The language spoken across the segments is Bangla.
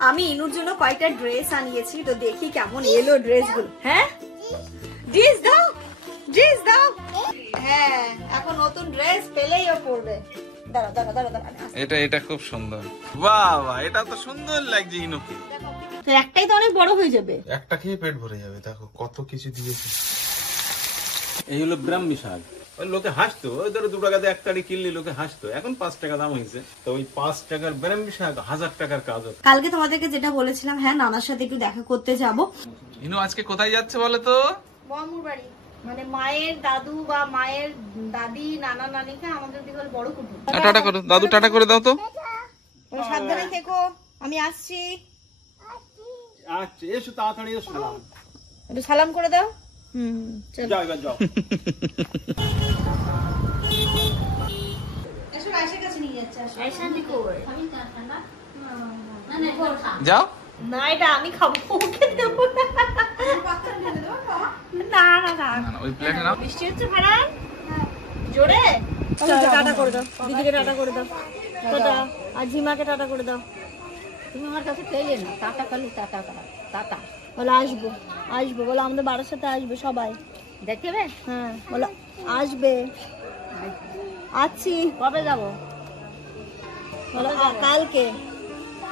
আমি ইনুর জন্য কয়েকটা ড্রেস আনিয়েছি, তো দেখি কেমন এলো ড্রেসগুলো। হ্যাঁ ড্রেস দাও, ড্রেস দাও। হ্যাঁ এখন নতুন ড্রেস পেলেই ও পরবে। দাঁড়াও দাঁড়াও দাঁড়াও দাঁড়াও, এটা খুব সুন্দর। বাহ বাহ, এটা তো সুন্দর লাগছে ইনুকে। তো একটাই তো অনেক বড় হয়ে যাবে, একটা খেয়ে পেট ভরে যাবে। দেখো কত কিছু দিয়েছে। এই হলো ব্রাহ্মী শাক। ওই লোকে হাসতো, ওই ধরো 2 টাকা দিয়ে একটারি কিনলে লোকে হাসতো, এখন 5 টাকা দাম হয়েছে। তো ওই 5 টাকার ব্রাহ্মী শাক 1000 টাকার কাজ। কালকে তোমাদেরকে যেটা বলেছিলাম, হ্যাঁ নানার সাথে একটু দেখা করতে যাব। ইনু আজকে কোথায় যাচ্ছে বলো তো? মামুর বাড়ি, মানে মায়ের দাদু বা মায়ের দাদি নানা নানিকে আমাদের দিকে বড় কুটুম। টাটা করো দাদু, টাটা করে দাও তো। সাবধানে থেকো, আমি আসছি। আচ্ছা এসো তাড়াতাড়ি এসো, সালাম একটু সালাম করে দাও। চলো যাও এবার যাও। এসো, আয়শার কাছে নিয়ে যাচ্ছে। আয়শা নি কই? যাও না, এটা আমি খাবো, ওকে দেবো না। না না না, ওই প্লেটে নাও। বৃষ্টি হচ্ছে ভাড়া জোরে। টাটা করে দাও দিদিকে, টাটা করে দাও। টাটা। আর ঝিমাকে টাটা করে দাও। তুমি আমার কাছে পেলে না, টাটা কালি টাটা টাটা বলো। আসবো আসবো বলো, আমাদের বাড়ির সাথে আসবে সবাই দেখতে হবে। হ্যাঁ বলো আসবে। আছি। কবে যাব বলো? কালকে।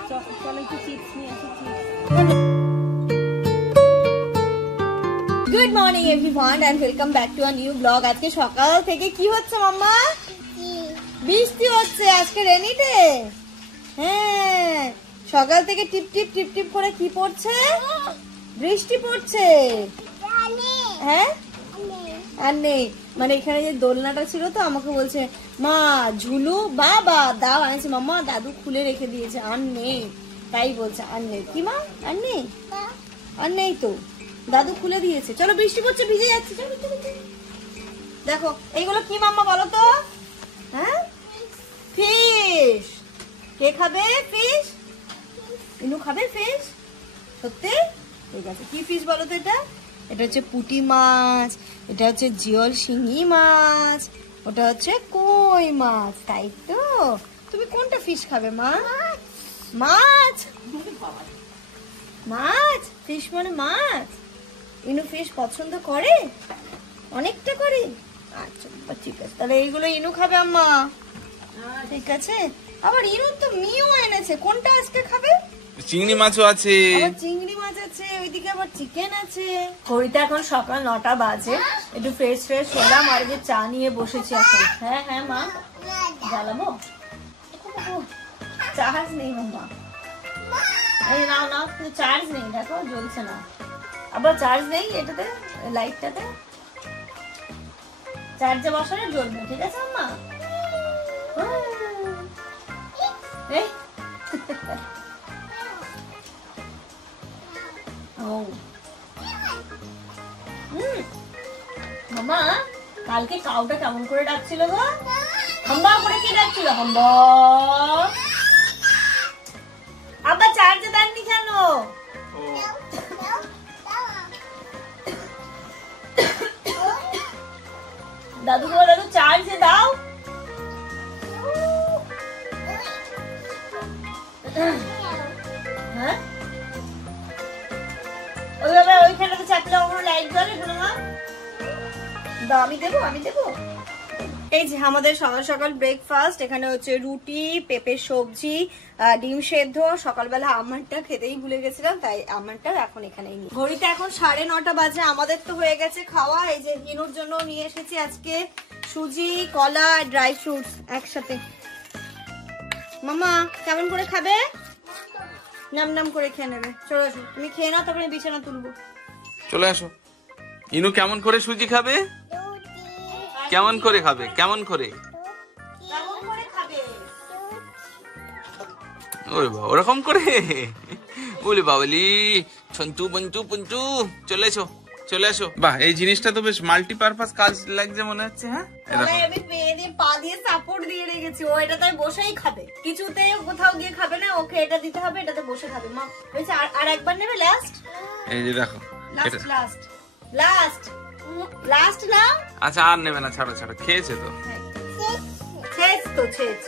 চলো একটু চিপস নিয়ে আসি। Good morning everyone and welcome back to a new blog. আজকে সকাল থেকে কি হচ্ছে মাম্মা? বৃষ্টি হচ্ছে, আজকে রেনি ডে। হ্যাঁ সকাল থেকে টিপ টিপ টিপ টিপ করে কি পড়ছে? বৃষ্টি পড়ছে। হ্যাঁ আর নেই, মানে এখানে যে দোলনাটা ছিল তো আমাকে বলছে মা ঝুলু বাবা দাও। আনছি মাম্মা, দাদু খুলে রেখে দিয়েছে, আর নেই। তাই বলছে আর নেই। কি মা আর নেই? আর নেই তো, দাদু খুলে দিয়েছে। চলো বৃষ্টি পড়ছে, ভিজে যাচ্ছে। চলো চলো চলো। দেখো এইগুলো কি মাম্মা বলো তো? হ্যাঁ ফিশ। কে খাবে ফিশ? ইনু খাবে ফিশ? সত্যি? ঠিক আছে, কি ফিশ বলো তো? এটা এটা হচ্ছে পুঁটি মাছ, এটা হচ্ছে জিওল শিঙি মাছ, ওটা হচ্ছে কই মাছ, তাই তো? তুমি কোনটা ফিশ খাবে মা? মাছ। মাছ ফিশ মানে মাছ। ইনু ফিশ পছন্দ করে, অনেকটা করে। আচ্ছা ঠিক আছে, তাহলে এইগুলো ইনু খাবে আম্মা। ঠিক আছে। আবার ইনু তো মিও এনেছে, কোনটা আজকে খাবে? চিংড়ি মাছও আছে। আবার চিংড়ি মাছ আছে, ওইদিকে আবার চিকেন আছে। ঘড়িতে এখন সকাল 9টা বাজে। একটু ফ্রেশ ফ্রেশ হলাম আর যে চা নিয়ে বসেছি এখন। হ্যাঁ হ্যাঁ মা, জ্বালাবো? চার্জ নেই মাম্মা। এই নাও নাও, চার্জ নেই, দেখো জ্বলছে না। আবার চার্জ নেই এটাতে, লাইটটাতে চার্জে বসালে জ্বলবে। ঠিক আছে আম্মা? এই মামা কালকে কাউটা কেমন করে ডাকছিল গো? হাম্বা করে কি ডাকছিল? হাম্বা। আব্বা চার্জে দেননি কেন? দাদু বলো, দাদু চার্জে দাও। হ্যাঁ ওইভাবে ওইখানটাতে চাপলে ওখানে লাইট জ্বলে না? দাও, আমি দেবো আমি দেবো। এই যে আমাদের সকাল সকাল ব্রেকফাস্ট, এখানে হচ্ছে রুটি, পেঁপের সবজি, ডিম সেদ্ধ। সকালবেলা আমারটা খেতেই ভুলে গেছিলাম, তাই আমারটা এখন এখানেই নিই। ঘড়িতে এখন 9:30 বাজে। আমাদের তো হয়ে গেছে খাওয়া। এই যে হিনুর জন্য নিয়ে এসেছি আজকে সুজি, কলা, ড্রাই ফ্রুটস একসাথে। মামা কেমন করে খাবে? নাম নাম করে খেয়ে নেবে। চলো আসো, তুমি খেয়ে নাও, তারপরে বিছানা তুলবো। চলে আসো। ইনু কেমন করে সুজি খাবে? কেমন করে খাবে? কেমন করে? ওরে বাবা, ওরকম করে? বলি বাবলি ছন্তু বন্তু পন্তু। চলে এসো চলে এসো। বাহ, এই জিনিসটা তো বেশ মাল্টিপারপাস কাজ লাগছে মনে হচ্ছে। হ্যাঁ আমি পা দিয়ে সাপোর্ট দিয়ে রেখেছি, ও এটাতে বসেই খাবে, কিছুতে কোথাও গিয়ে খাবে না। ওকে এটা দিতে হবে, এটাতে বসে খাবে। মা বলছে আর একবার নেবে লাস্ট। এই যে দেখো, লাস্ট লাস্ট লাস্ট লাস্ট না। আচ্ছা আর নেবে না, ছাড়ো ছাড়ো, খেয়েছে তো। ছেচ তো ছেচ।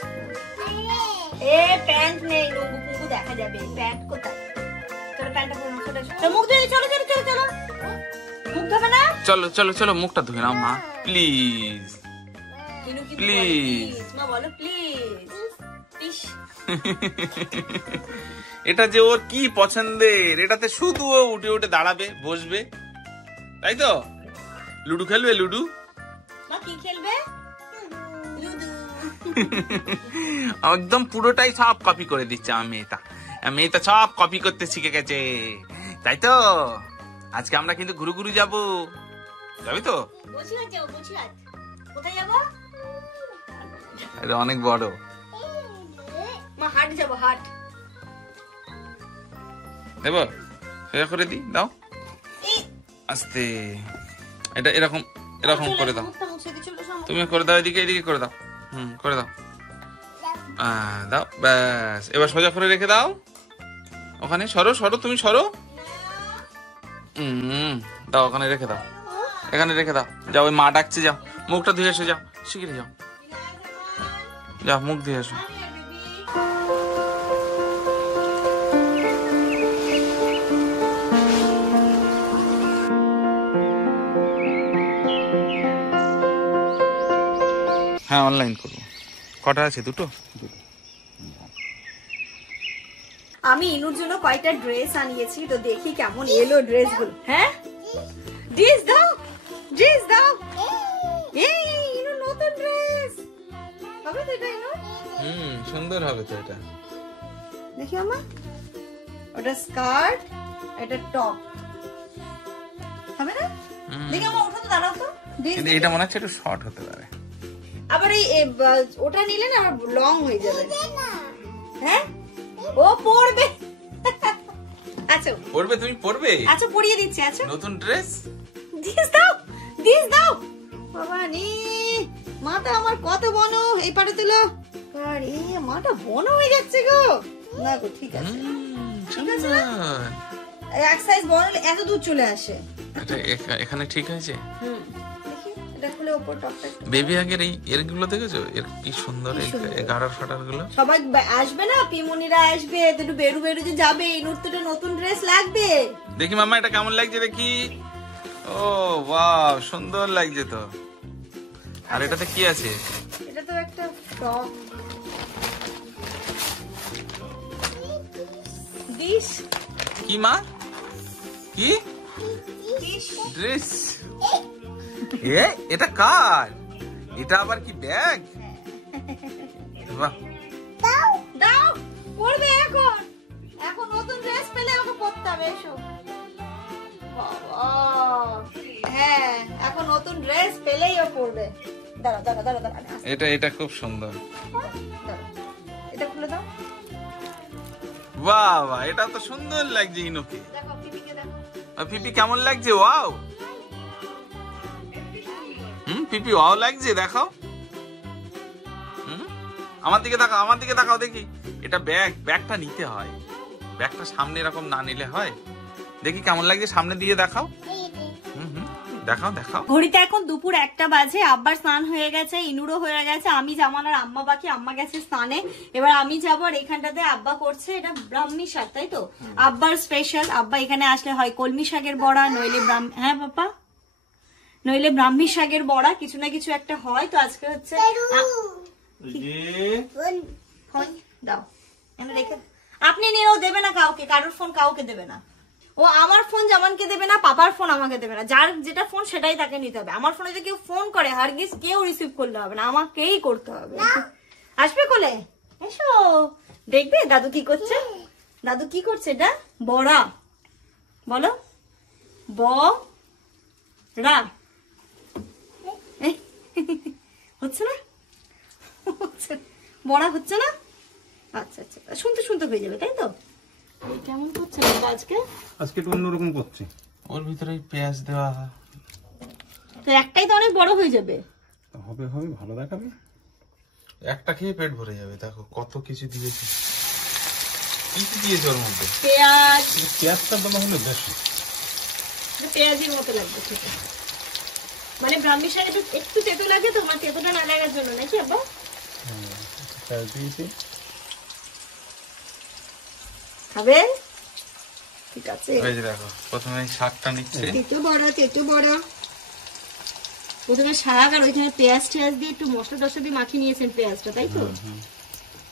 এ প্যান্ট নেই, নুগু পুগু দেখা যাবে। প্যান্ট কোথায়? চলো প্যান্টটা পরো, চলো মুখ ধুয়ে চলো চলো চলো চলো। মুখ ধোবে না? চলো চলো চলো মুখটা ধুয়ে নাও মা প্লিজ প্লিজ। মা বলো প্লিজ। ইস এটা যে ওর কি পছন্দের, এটাতে শুধু ও উঠে উঠে দাঁড়াবে বসবে, তাই তো? লুডু খেলবে? লুডু মা কি খেলবে? লুডু। একদম পুরোটাই সব কপি করে দিচ্ছে আমার মেয়েটা। মেয়েটা সব কপি করতে শিখে গেছে, তাই তো? আজকে আমরা কিন্তু ঘুরু ঘুরু যাবো, যাবি তো? বসিরহাট যাবো, বসিরহাট। কোথায় যাবো? এটা অনেক বড়। মা হাট যাবো, হাট। দেবো সোজা করে দি, দাও এই আস্তে। এটা এরকম এরকম করে দাও, মুখটা মুছে দিয়ে চলো সামনে। তুমি করে দাও, এদিকে এদিকে করে দাও, করে দাও। দাও ব্যাস, এবার সোজা করে রেখে দাও ওখানে। সরো সরো, তুমি সরো। দাও ওখানে রেখে দাও, এখানে রেখে দাও। যাও, ওই মা ডাকছে, যাও মুখটা ধুয়ে এসো, যাও শিগগিরি যাও, যাও মুখ ধুয়ে এসো। হ্যাঁ অনলাইন করবো। কটা আছে? দুটো। আমি ইনুর জন্য কয়টা ড্রেস আনিয়েছি, তো দেখি কেমন এলো ড্রেস গুলো। হ্যাঁ ড্রেস দাও, ড্রেস দাও। এই ইনু নতুন ড্রেস হবে তো এটা? ইনু সুন্দর হবে তো এটা। দেখি আমা, ওটা স্কার্ট, এটা টপ হবে না? দেখি আমা, ওঠো তো, দাঁড়াও তো। কিন্তু এটা মনে হচ্ছে একটু শর্ট হতে পারে। আবার এই ওটা নিলে না আবার লং হয়ে যাবে। হ্যাঁ ও পড়বে। আচ্ছা পড়বে, তুমি পড়বে? আচ্ছা পরিয়ে দিচ্ছি। আচ্ছা নতুন ড্রেস দিস দাও, দিস দাও। বাবা নি, মাটা আমার কত বন। এই পাটে তুলো। আরে মাটা বন হয়ে যাচ্ছে গো। না গো ঠিক আছে, ঠিক আছে না? এক সাইজ বড় হলে এত দূর চলে আসে। এটা এখানে ঠিক আছে। দেখি এটা খুলে উপর টপটা একটু। বেবি আগের এই এরগুলো দেখেছো? এর কি সুন্দর এই গাড়ার ফাটার গুলো। সবাই আসবে না, পিমনিরা আসবে, একটু বেরু বেরু যে যাবে, ইনুর তো নতুন ড্রেস লাগবে। দেখি মামা এটা কেমন লাগছে দেখি। ও বাহ, সুন্দর লাগছে তো। আর এটাতে কি আছে? এটা তো একটা টপ। দিস কি মা? কি দিস ড্রেস? এটা কার? এটা আবার কি ব্যাগ? বাহ, দাও দাও, পড়বে এখন। এখন নতুন ড্রেস পেলে ওকে পরতে হবে। এসো বাবা, হ্যাঁ এখন নতুন ড্রেস পেলেই ও পরবে। দাঁড়া দাঁড়া দাঁড়া দাঁড়া, এটা খুব সুন্দর। এটা খুলে দাও। বাহ বাহ, এটা তো সুন্দর লাগছে ইনুকে। দেখো পিপিকে দেখো। পিপি কেমন লাগছে? ওয়াও। পিপি ওয়াও লাগছে, দেখাও। আমার দিকে তাকাও, আমার দিকে তাকাও দেখি। এটা ব্যাগটা নিতে হয়, ব্যাগটা সামনে এরকম না নিলে হয়। দেখি কেমন লাগছে, সামনে দিয়ে দেখাও। দেখাও দেখাও। ঘড়িতে এখন দুপুর 1টা বাজে। আব্বার স্নান হয়ে গেছে, ইনুরও হয়ে গেছে। আমি যেমন আর আম্মা বাকি, আম্মা গেছে স্নানে। এবার আমি যাবো, আর এখানটাতে আব্বা করছে এটা ব্রাহ্মী শাক, তাই তো? আব্বার স্পেশাল। আব্বা এখানে আসলে হয় কলমি শাকের বড়া, নইলে হ্যাঁ বাবা, নইলে ব্রাহ্মী শাকের বড়া, কিছু না কিছু একটা হয়। তো আজকে হচ্ছে ফোন দাও, রেখে আপনি নিয়ে, ও দেবে না কাউকে, কারোর ফোন কাউকে দেবে না। ও আমার ফোন জামানকে দেবে না, পাপার ফোন আমাকে দেবে না। যার যেটা ফোন সেটাই তাকে নিতে হবে। আমার ফোনে যদি কেউ ফোন করে, হারগিস কেউ রিসিভ করলে হবে না, আমাকেই করতে হবে। আসবে কোলে, এসো দেখবে দাদু কি করছে। দাদু কি করছে? এটা বড়া, বলো বড়া। হচ্ছে না? বড়া হচ্ছে না? আচ্ছা আচ্ছা, শুনতে শুনতে হয়ে যাবে, তাই তো? কেমন করছে আজকে? আজকে একটু অন্যরকম করছি। ওর ভিতরে পেঁয়াজ দেওয়া তো একটাই তো অনেক বড় হয়ে যাবে। হবে হবে, ভালো দেখাবে। একটা খেয়ে পেট ভরে যাবে। দেখো কত কিছু দিয়েছে। কি কি দিয়েছে ওর মধ্যে? পেঁয়াজ, পেঁয়াজটা দেওয়া হলো বেশি, পেঁয়াজের মতো লাগবে খেতে। মানে ব্রাহ্মী শাক একটু তেতো লাগে, তো আমার তেতোটা না লাগার জন্য, নাকি আব্বা? পেঁয়াজ দিয়েছি। খাবে? ঠিক আছে, এই যে দেখো প্রথমে শাকটা নিচ্ছে। তেতো বড় প্রথমে শাক আর ওইখানে পেঁয়াজ টেয়াজ দিয়ে একটু মশলা টসলা দিয়ে মাখিয়ে নিয়েছেন পেঁয়াজটা, তাই তো?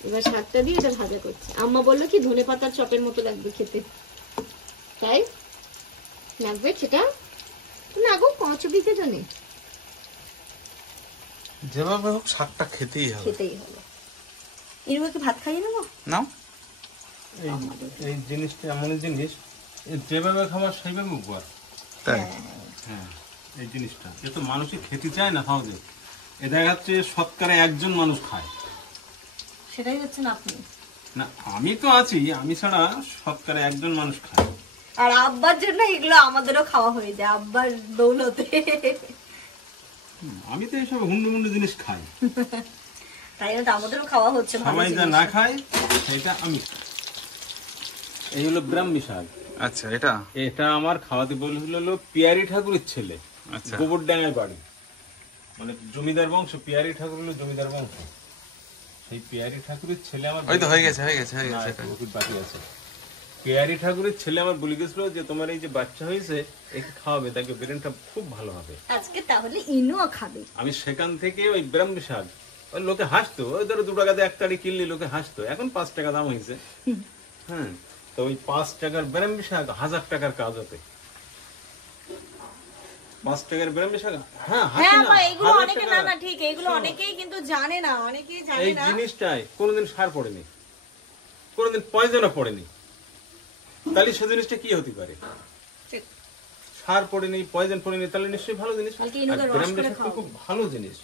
এবার শাকটা দিয়ে এটা ভাজা করছে। আম্মা বললো কি ধনে পাতার চপের মতো লাগবে খেতে, তাই লাগবে সেটা না গো, 5 বিঘে জনে যেভাবে হোক শাকটা খেতেই হবে। এরকম ভাত খাইয়ে নেবো নাও। এই জিনিসটা এমন জিনিস, যেভাবে খাবার সেইভাবে উপকার। তাই হ্যাঁ, এই জিনিসটা এ তো মানুষই খেতে চায় না সহজে। এ দেখা যাচ্ছে শতকরা 1জন মানুষ খায়, সেটাই হচ্ছে না আপনি। না আমি তো আছি, আমি ছাড়া শতকরা 1জন মানুষ খায়। আর আব্বার জন্য এগুলো আমাদেরও খাওয়া হয়ে যায়, আব্বার দৌলতে। আমি তো এইসব হুন্ডু মুন্ডু জিনিস খাই, তাই তো আমাদেরও খাওয়া হচ্ছে। সবাই যা না খায় সেটা আমি। এই হলো ব্রাহ্মী শাক। আচ্ছা, এটা এটা আমার খাওয়াতে বলে হলো পিয়ারি ঠাকুরের ছেলে। আচ্ছা, গোবরডাঙ্গায় বাড়ি, মানে জমিদার বংশ। পিয়ারি ঠাকুর হলো জমিদার বংশ। সেই পিয়ারি ঠাকুরের ছেলে আমার ওই তো হয়ে গেছে। বাকি আছে। পিয়ারি ঠাকুরের ছেলে আমার বলে গেছিল যে তোমার এই যে বাচ্চা হয়েছে একে খাওয়াবে, তাকে ব্রেনটা খুব ভালো হবে। আজকে তাহলে ইনুও খাবে। আমি সেখান থেকে ওই ব্রাহ্মী শাক, ওই লোকে হাসতো, ওই ধরো 2 টাকাতে 1 টাড়ি কিনলে লোকে হাসতো, এখন 5 টাকা দাম হয়েছে। হ্যাঁ, তো ওই 5 টাকার ব্রাহ্মী শাক 1000 টাকার কাজ হতে। 5 টাকার ব্রাহ্মী শাক, হ্যাঁ এগুলো অনেকে না ঠিক, এগুলো অনেকেই কিন্তু জানে না, অনেকেই জানে না। এই জিনিসটাই কোনোদিন সার পড়েনি, কোনোদিন পয়জনও পড়েনি, তাহলে সে জিনিসটা কি হতে পারে? সার পড়েনি, পয়জন পড়েনি, তাহলে নিশ্চয়ই ভালো জিনিস। ব্রাহ্মী শাক তো খুব ভালো জিনিস।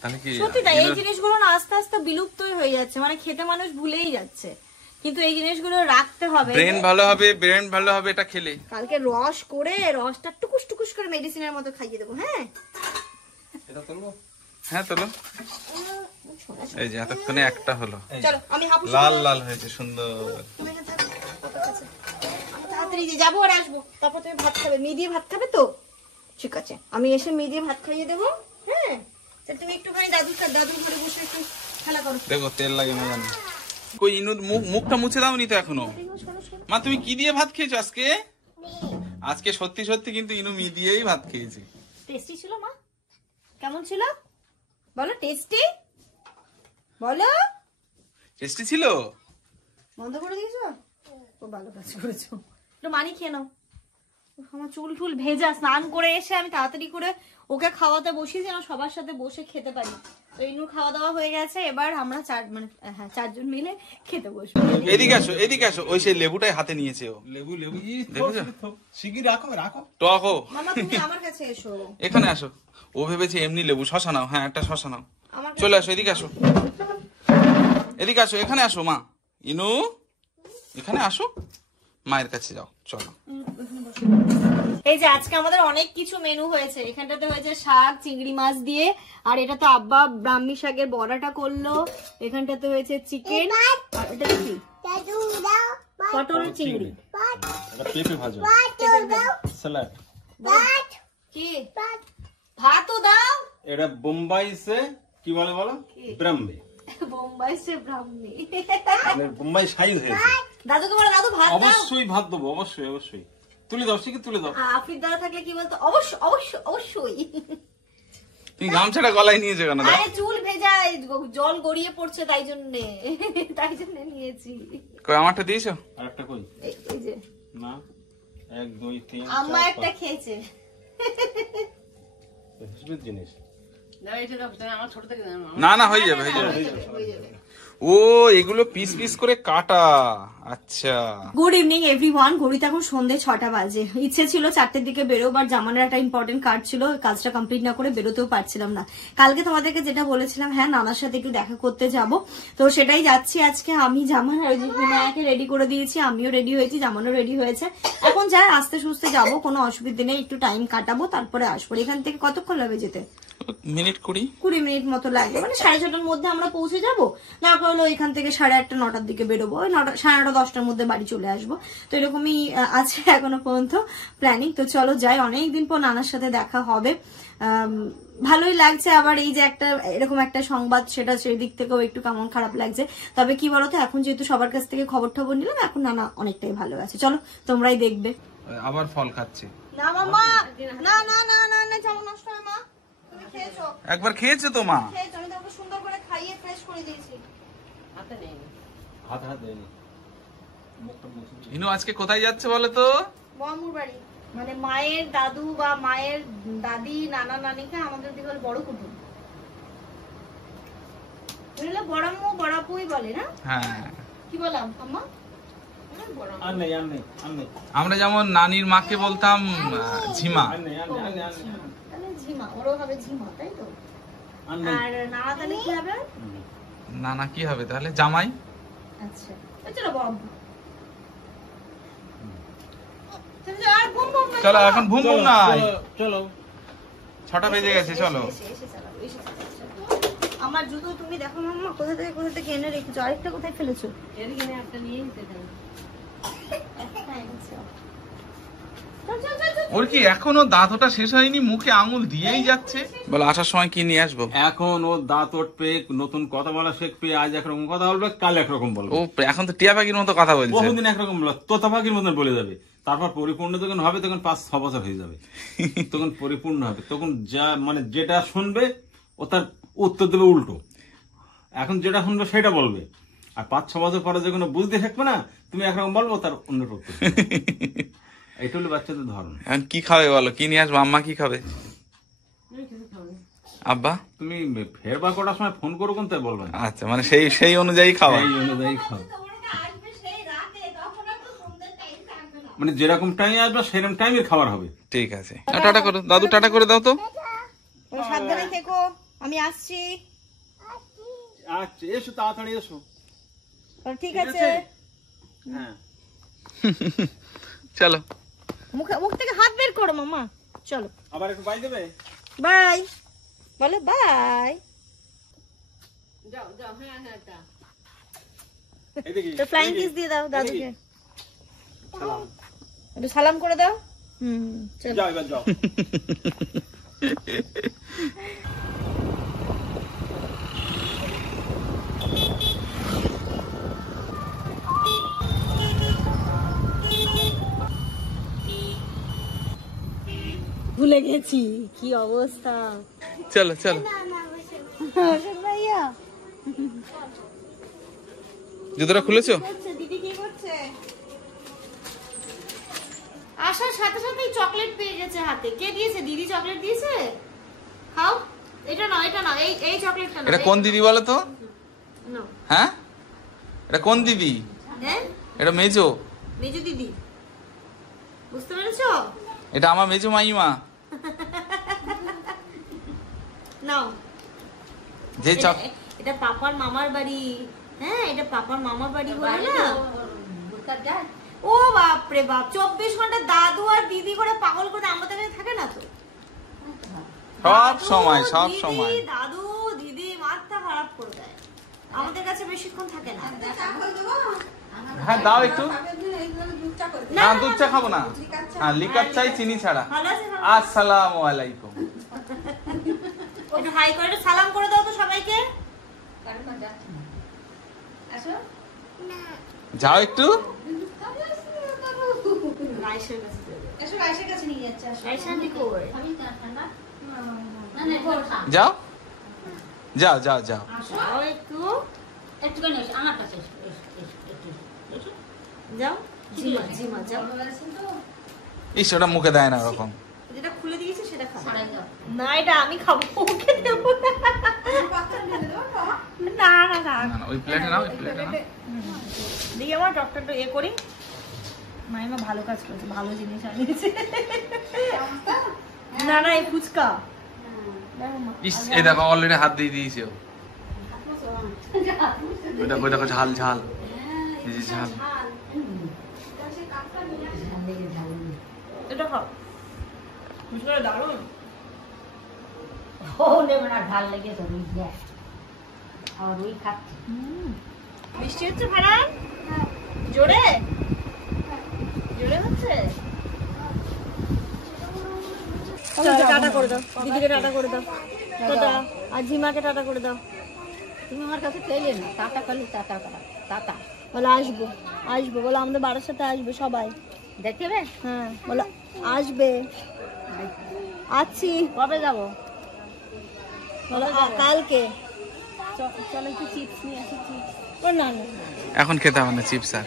তাহলে কি সত্যি তাই, এই জিনিসগুলো না আস্তে আস্তে বিলুপ্তই হয়ে যাচ্ছে, মানে খেতে মানুষ ভুলেই যাচ্ছে, কিন্তু এই জিনিসগুলো রাখতে হবে। ব্রেন ভালো হবে এটা খেলে। কালকে রস করে রসটা টুকুস টুকুস করে মেডিসিনের মতো খাইয়ে দেবো। হ্যাঁ, এটা তুলবো? হ্যাঁ তোলো। এই যে এতক্ষণে একটা হলো, চলো আমি হাপুস লাল হয়েছে সুন্দর। তাড়াতাড়ি যাবো আর আসবো, তারপর তুমি ভাত খাবে। মেয়ে দিয়ে ভাত খাবে তো? ঠিক আছে, আমি এসে মেয়ে দিয়ে ভাত খাইয়ে দেবো। হ্যাঁ, তুমি একটুখানি দাদুর ঘরে বসে একটু খেলা করো। দেখো তেল লাগে না জানি। কই ইনুর মুখটা মুছে দাও নি তো এখনো। মা তুমি কি দিয়ে ভাত খেয়েছো আজকে? আজকে সত্যি কিন্তু ইনু মি দিয়েই ভাত খেয়েছে। টেস্টি ছিল মা? কেমন ছিল বলো? টেস্টি বলো। টেস্টি ছিল? বন্ধ করে দিয়েছো? খুব ভালো কাজ করেছো। একটু মানি খেয়ে নাও। আমার চুল টুল ভেজা, স্নান করে এসে আমি তাড়াতাড়ি করে ওকে খাওয়াতে বসিয়েছি যেন সবার সাথে বসে খেতে পারি। তো ইনুর খাওয়া দাওয়া হয়ে গেছে, এবার আমরা 4জন মিলে খেতে বসবো। এদিকে আসো। ওই সেই লেবুটাই হাতে নিয়েছে ও। লেবু শিগগির রাখো। টকো মামা তুমি আমার কাছে এসো। এখানে আসো। ও ভেবেছে এমনি লেবু। শশা নাও। হ্যাঁ, একটা শশা নাও। চলে আসো, এদিকে আসো। এখানে আসো মা। ইনু এখানে আসো, মায়ের কাছে যাও, চলো। এই যে আজকে আমাদের অনেক কিছু মেনু হয়েছে। এখানটাতে হয়েছে শাক চিংড়ি মাছ দিয়ে, আর এটা তো আব্বা ব্রাহ্মী শাকের বড়াটা করলো। এখানটাতে হয়েছে চিকেন, আর এটা কি পটলের চিংড়ি, পেঁপে ভাজা, স্যালাড। কি ভাতও দাও। এটা বোম্বাই সে কি বলে বলো? ব্রাহ্মী। বোম্বাই সে ব্রাহ্মী, বোম্বাই সাইজ হয়েছে। দাদুকে বলো দাদু ভাত দাও। অবশ্যই ভাত দেবো, অবশ্যই। তুলে দাও, শিখে তুলে দাও। আফ্রিদ দাদা থাকলে কি বলতো? অবশ্যই। তুমি গামছাটা গলায় নিয়েছো কেন? আরে চুল ভেজা, জল গড়িয়ে পড়ছে, তাই জন্য নিয়েছি। কই আমারটা দিয়েছো? আরেকটা কই? এই যে না, 1 2 3 আম্মা একটা খেয়েছে। জিনিস না হয়ে যাবে। ও এগুলো পিস করে কাটা। আচ্ছা, গুড ইভিনিং এভরিওয়ান। ঘড়িতে এখন সন্ধ্যে 6টা বাজে। ইচ্ছে ছিল 4টের দিকে বেরোবার, জামানের একটা ইম্পর্টেন্ট কাজ ছিল, কাজটা কমপ্লিট না করে বেরোতেও পারছিলাম না। কালকে তোমাদেরকে যেটা বলেছিলাম, হ্যাঁ নানার সাথে একটু দেখা করতে যাব, তো সেটাই যাচ্ছি আজকে। আমি জামান আর বিনায়াকে রেডি করে দিয়েছি, আমিও রেডি হয়েছি, জামানও রেডি হয়েছে। এখন যাই আস্তে সুস্তে যাবো, কোনো অসুবিধা নেই, একটু টাইম কাটাবো, তারপরে আসবো। এখান থেকে কতক্ষণ লাগবে যেতে? মিনিট 20 মিনিট মতো লাগবে, মানে 6:30টার মধ্যে আমরা পৌঁছে যাবো। না হলো এখান থেকে 8:30 9টার দিকে বেরোবো, ওই 9:30 10টার মধ্যে বাড়ি চলে আসবো। তো এরকমই আছে এখনো পর্যন্ত প্ল্যানিং। তো চলো যাই, অনেকদিন পর নানার সাথে দেখা হবে। ভালোই লাগছে, আবার এই যে একটা এরকম একটা সংবাদ, সেটা সেই দিক থেকেও একটু কেমন খারাপ লাগছে। তবে কি বলতো, এখন যেহেতু সবার কাছ থেকে খবর টবর নিলাম, এখন নানা অনেকটাই ভালো আছে। চলো তোমরাই দেখবে। আবার ফল খাচ্ছে। না মামা, না না না না না, চামচ নষ্ট হয় মা। তুমি খেয়েছো? একবার খেয়েছে তো মা। খেয়েছো, আমি তোমাকে সুন্দর করে খাইয়ে ফ্রেশ করে দিয়েছি। হাত দেয়নি। ইনু আজকে কোথায় যাচ্ছে বলো তো? মামুর বাড়ি, মানে মায়ের দাদু বা মায়ের দাদি নানা নানিকে আমাদের দিকে বড় কুটুম, বড়াম্মু বড়াপুই বলে না? হ্যাঁ, কি বললাম আম্মা? আর নেই। আমরা যেমন নানির মাকে বলতাম ঝিমা। তাহলে ঝিমা, ওরও হবে ঝিমা, তাই তো? আর নানা তাহলে কি হবে? নানা কি হবে তাহলে? জামাই। আচ্ছা চলো বাবু, চলো এখন ঘুম নাই, চলো 6টা বেজে গেছে। চলো। আমার জুতো তুমি দেখো মাম্মা, কোথা থেকে এনে রেখেছো? আরেকটা কোথায় ফেলেছো? ওর কি এখনো দাঁতটা শেষ হয়নি? মুখে আঙুল দিয়েই যাচ্ছে। বলো আসার সময় কি নিয়ে আসবো? এখন ও দাঁত উঠবে, নতুন কথা বলা শিখবে। আজ একরকম কথা বলবে, কাল একরকম বলবে। ও এখন তো টিয়া পাখির মতো কথা বলছে। বহুদিন একরকম বলবে, তোতা পাখির মতন বলে যাবে। তারপর পরিপূর্ণ যখন হবে, তখন 5-6 বছর হয়ে যাবে, তখন পরিপূর্ণ হবে। তখন যা মানে যেটা শুনবে ও তার উত্তর দেবে উল্টো। এখন যেটা শুনবে সেটা বলবে। আর 5-6 বছর পরে যখন বুঝতে থাকবে না, তুমি একরকম বলবো, তার অন্য উত্তর। এটা হলো বাচ্চাদের ধর্ম। এখন কি খাবে বলো? কি নিয়ে আসবো? আম্মা কি খাবে? আব্বা তুমি ফেরবার কটার সময় ফোন করো, কোন তাই বলবে। আচ্ছা, মানে সেই অনুযায়ী খাওয়া। এই অনুযায়ী খাও, মানে যেরকম টাইম আসবে সেরকম টাইমের খাবার হবে। ঠিক আছে, টাটা করো দাদু, টাটা করে দাও তো। সাবধানে থেকো, আমি আসছি। আচ্ছা এসো, তাড়াতাড়ি এসো। ঠিক আছে, হ্যাঁ চলো। মুখ থেকে হাত বের করো মামা। চলো, আবার একটু বাই দেবে। বাই বলো, বাই। এদিকে তো ফ্লাইং কিস দিয়ে দাও দাদুকে, সালাম। একটু সালাম করে দাও। চলো যাও এবার যাও। ভুলে গেছি কি অবস্থা। চলো চলো, ভাইয়া জুতোটা খুলেছো? দিদি কি করছে? আসার সাথে সাথেই চকলেট পেয়ে গেছে হাতে। কে দিয়েছে? দিদি চকলেট দিয়েছে। খাও। এটা না, এই চকলেটটা না। এটা কোন দিদি বলো তো? না, হ্যাঁ, এটা কোন দিদি? হ্যাঁ এটা মেজো। মেজো দিদি, বুঝতে পেরেছো? এটা আমার মেজো মাইমা। নাও। যে এটা পাপার মামার বাড়ি। হ্যাঁ, এটা পাপার মামার বাড়ি বলে না। ও বাপ রে বাপ, 24 ঘন্টা দাদু আর দিদি করে পাগল করে আমাদের কাছে থাকে না তো? সব সময় দাদু দিদি মাথা খারাপ করে দেয়, আমাদের কাছে বেশিক্ষণ থাকে না। হ্যাঁ দাও একটু। না দুধ চা খাবো না, হ্যাঁ লিকার চাই চিনি ছাড়া। আসসালামু আলাইকুম। একটু হাই করে একটু সালাম করে দাও তো সবাইকে। যাও একটু। যাও যাও যাও যাও একটু যাও, ঝিমা ঝিমা যাও। ইস ওটা মুখে দেয় না ওরকম। যেটা খুলে দিয়েছে সেটা খাবো না, এটা আমি খাবো, ওকে দেবো না। না না না, ওই প্লেটে নাও, ওই প্লেটে নাও। দেখি আমার ডক্টরটা এ করি। মাইমা ভালো কাজ করেছে, ভালো জিনিস আনিয়েছে। না না, এই ফুচকা। ইস এই দেখো অলরেডি হাত দিয়ে দিয়েছে ও। ওই দেখো ঝাল ঝাল, এই যে ঝাল। এটা খাও, ফুচকাটা দারুণ। বৃষ্টি হচ্ছে ভাড়া জোরে জোরে হচ্ছে। টাটা করে দাও, দিদিকে টাটা করে দাও, টাটা। আর ঝিমাকে টাটা করে দাও। তুমি আমার কাছে চাইলে না, টাটা করলে টাটা করা, টাটা বলো আসবো, আসবো বলো, আমাদের বাড়ির সাথে আসবে সবাই। দেখবে? হ্যাঁ বলো আসবে। আছি। কবে যাবো? বলো কালকে। চলো একটু চিপস নিয়ে আসি, চিপস। ও না না এখন খেতে হবে না চিপস আর।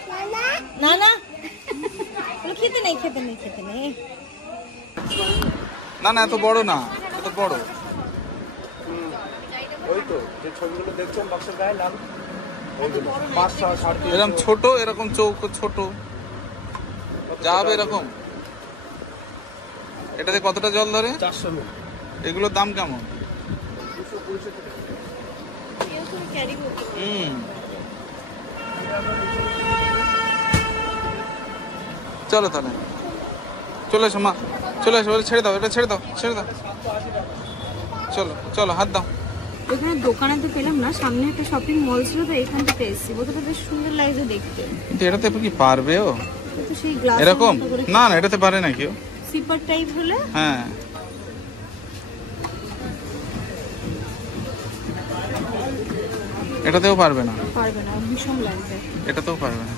না না বলো খেতে নেই, খেতে নেই, খেতে নেই। না না এত বড় না, এত বড়। ওই তো যে ছবিগুলো দেখছেন বাক্সের গায়ে লাল, 500 350 এরকম ছোট, এরকম চৌকো ছোট যা হবে এরকম। এটাতে কতটা জল ধরে? 400 মিলি। এগুলোর দাম কেমন? 220 টাকা। চলো তাহলে চলে এসো মা, চলে এসো। ছেড়ে দাও, এটা ছেড়ে দাও, ছেড়ে দাও। চলো চলো, হাত দাও। এখানে দোকানে তো পেলাম না, সামনে একটা শপিং মল ছিল তো এখান থেকে এসেছি। বোতলটা বেশ সুন্দর লাগছে দেখতে। কিন্তু এটাতে কি পারবে ও তো সেই গ্লাস এরকম? না না এটাতে পারে না কেউ। সিপার টাইপ হলে হ্যাঁ এটাতেও পারবে না, পারবে না, ভীষণ লাগবে। এটাতেও পারবে না।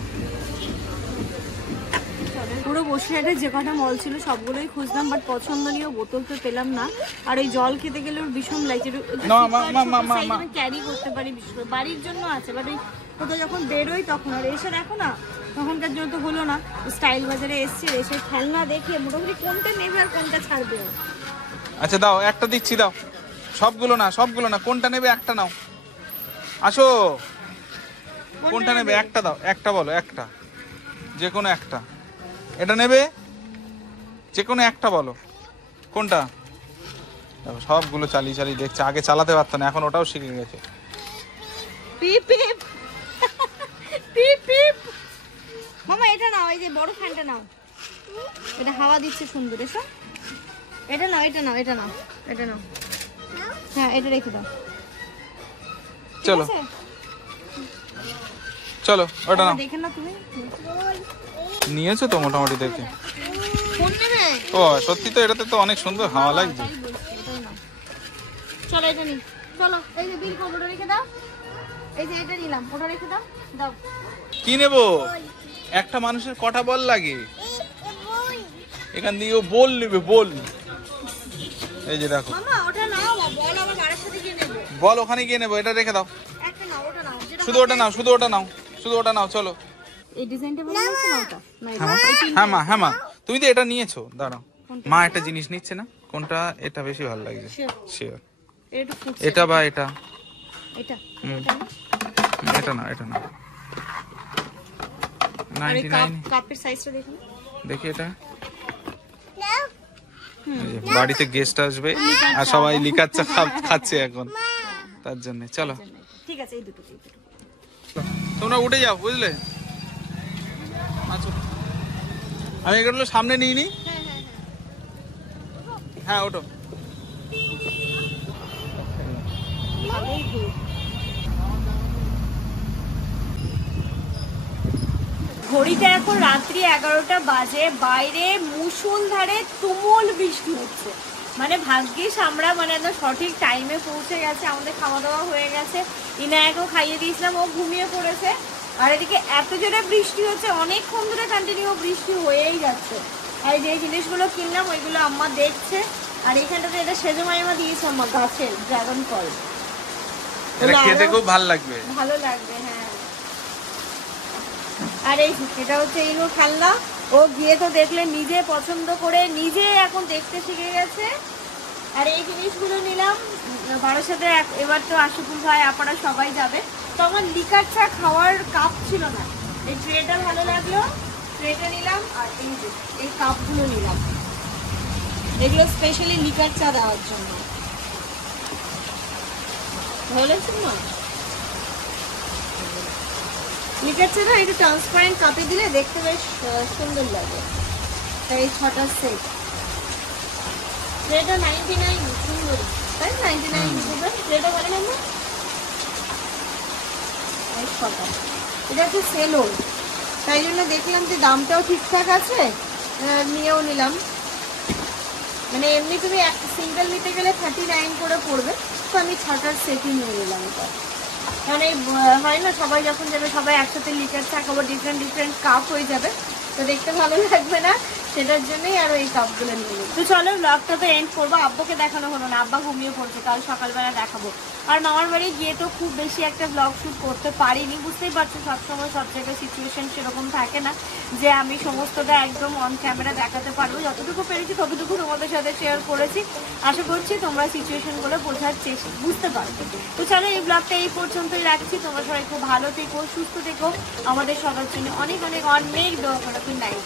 পুরো বসিরহাটে যে কটা মল ছিল সবগুলোই খুঁজলাম, বাট পছন্দনীয় বোতল তো পেলাম না। আর এই জল খেতে গেলে ওর ভীষণ লাগছে। ক্যারি করতে পারি, বিশেষ করে বাড়ির জন্য আছে, বাট ওই কোথাও যখন বেরোই তখন। আর এসে দেখো না, তখনকার জন্য তো হলো না। স্টাইল বাজারে এসছে, এসে খেলনা দেখে মোটামুটি কোনটা নেবে আর কোনটা ছাড়বে। আচ্ছা দাও, একটা দিচ্ছি, দাও। সবগুলো না, সবগুলো না, কোনটা নেবে একটা নাও। আসো, কোনটা নেবে একটা দাও, একটা বলো, একটা, যে কোনো একটা। এটা নেবে, যে কোনো একটা বলো কোনটা। দেখো সবগুলো চালিয়ে চালিয়ে দেখছে, আগে চালাতে পারতো না, এখন ওটাও শিখে গেছে। পিপ পিপ পিপ পিপ। মামা এটা নাও, এই যে বড় ফ্যানটা নাও, এটা হাওয়া দিচ্ছে সুন্দর। এসো, এটা নাও, এটা নাও, এটা নাও, এটা নাও। হ্যাঁ এটা রেখে দাও। চলো চলো, ওটা নাও। দেখে না তুমি নিয়েছো তো মোটামুটি দেখে। কোন নেবে? ও সত্যি তো, এটাতে তো অনেক সুন্দর হাওয়া লাগছে। চলো এটা নি, চলো। এই যে বিল কোড, ওটা রেখে দাও। এই যে এটা নিলাম, ওটা রেখে দাও, দাও। কি নেবো? একটা মানুষের কটা বল লাগে? এখান দিয়ে ও বল নেবে, বল। এই যে দেখো, মামা ওটা নাও, বল আমার বাড়ির সাথে গিয়ে নেবো। বল ওখানে গিয়ে নেবো, এটা রেখে দাও। একটা নাও, ওটা নাও, যেটা শুধু ওটা নাও, শুধু ওটা নাও, শুধু ওটা নাও। চলো। এই ডিজাইনটা ভালো লাগছে না? ওটা না, এটা হ্যাঁ মা, হ্যাঁ মা, তুমি তো এটা নিয়েছো। দাঁড়াও, মা একটা জিনিস নিচ্ছে না, কোনটা এটা বেশি ভালো লাগছে? শিওর এটা ফুটছে। এটা বা এটা? এটা এটা না, এটা না। আর এই 99 কাপের সাইজটা দেখুন। দেখি এটা। এই যে বাড়িতে গেস্ট আসবে আর সবাই লিকার চা খাচ্ছে এখন, তার জন্য। চলো ঠিক আছে, এই দুটো, এই দুটো। তোমরা উঠে যাও, বুঝলে? আচ্ছা আমি এগুলো সামনে নিয়ে নি। হ্যাঁ ওঠো। ঘড়িতে এখন রাত্রি 11টা বাজে, বাইরে মুষলধারে তুমুল বৃষ্টি হচ্ছে। মানে ভাগ্যিস আমরা মানে একদম সঠিক টাইমে পৌঁছে গেছে, আমাদের খাওয়া দাওয়া হয়ে গেছে, ইনায়াকেও খাইয়ে দিয়েছিলাম, ও ঘুমিয়ে পড়েছে। আর এদিকে এত জোরে বৃষ্টি হচ্ছে, অনেকক্ষণ ধরে কন্টিনিউ বৃষ্টি হয়েই যাচ্ছে। আর যে জিনিসগুলো কিনলাম ওইগুলো আম্মা দেখছে। আর এইখানটাতে এটা সেজো মাইমা দিয়েছে আমার, গাছের ড্রাগন ফল। এটা খেতে খুব ভালো লাগবে, ভালো লাগবে। হ্যাঁ, আর এই এটা হচ্ছে ইনু খেলনা। ও গিয়ে তো দেখলে নিজে পছন্দ করে নিজে এখন দেখতে শিখে গেছে। আর এই জিনিসগুলো নিলাম বাড়ির সাথে। এবার তো আশুকুল ভাই আপারা সবাই যাবে, তো আমার লিকার চা খাওয়ার কাপ ছিল না। এই ট্রেটা ভালো লাগলো, ট্রেটা নিলাম। আর এই যে এই কাপগুলো নিলাম, এগুলো স্পেশালি লিকার চা দেওয়ার জন্য। ভালো লাগছে না? লিকার চাটা একটু ট্রান্সপারেন্ট কাপে দিলে দেখতে বেশ সুন্দর লাগে। তাই 6টা সেট। এটা 99 সুন্দর, তাই 99 রুপি। এটা বলে না এই 6টা। এটা হচ্ছে সেলো, তাই জন্য দেখলাম যে দামটাও ঠিকঠাক আছে, নিয়েও নিলাম। মানে এমনি তুমি একটা সিঙ্গেল নিতে গেলে 39 করে পড়বে, তো আমি 6টার সেটই নিয়ে নিলাম। এটা মানে হয় না সবাই যখন যাবে সবাই একসাথে লিটার চা খাবো, ডিফারেন্ট ডিফারেন্ট কাপ হয়ে যাবে, তো দেখতে ভালো লাগবে না, সেটার জন্যই আরো এই কাপগুলো নিয়ে নিই। তো চলো ব্লগটা তো এন্ড করবো। আব্বুকে দেখানো হলো না, আব্বা ঘুমিয়ে পড়ছে, কাল সকালবেলা দেখাবো। আর মামার বাড়ি গিয়ে তো খুব বেশি একটা ব্লগ শুট করতে পারিনি, বুঝতেই পারছো সবসময় সব জায়গায় সিচুয়েশন সেরকম থাকে না যে আমি সমস্তটা একদম অন ক্যামেরা দেখাতে পারবো। যতটুকু পেরেছি ততটুকু তোমাদের সাথে শেয়ার করেছি। আশা করছি তোমরা সিচুয়েশনগুলো বোঝার বুঝতে পারবে। তো চলো এই ব্লগটা এই পর্যন্তই রাখছি। তোমরা সবাই খুব ভালো থেকো, সুস্থ থেকো, আমাদের সবার জন্য অনেক অনেক অনেক দোয়া করো। Good night.